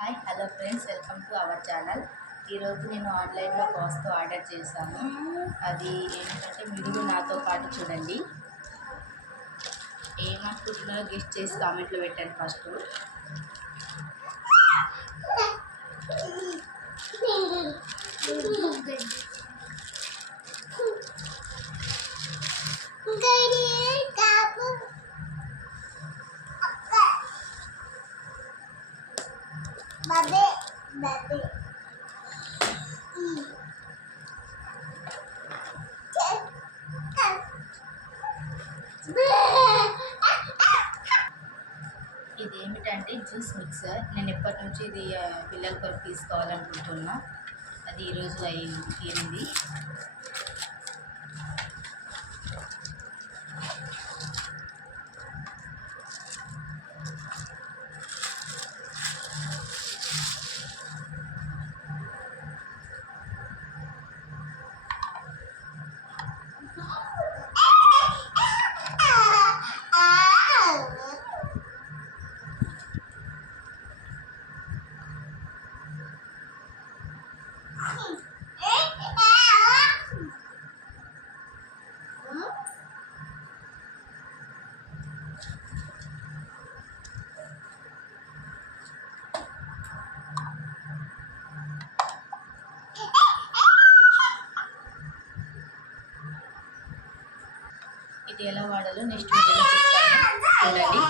Hi hello friends, welcome to our channel. ఈరోజు నేను ఆన్లైన్లో ఒక వస్తువు ఆర్డర్ చేశాను. అది ఏంటంటే మీరు నాతో పాటు చూడండి. ఏమనుకుంటున్నారో గెస్ట్ చేసి కామెంట్లో పెట్టండి. ఫస్ట్ ఇది ఏమిటంటే జ్యూస్ మిక్సర్. నేను ఎప్పటి నుంచి ఇది పిల్లల కొరకు తీసుకోవాలనుకుంటున్నా. అది ఈరోజు తీరింది. ఇది ఎలా వాడాలో నెక్స్ట్ వీడియోలో చెప్తాను, చూడండి.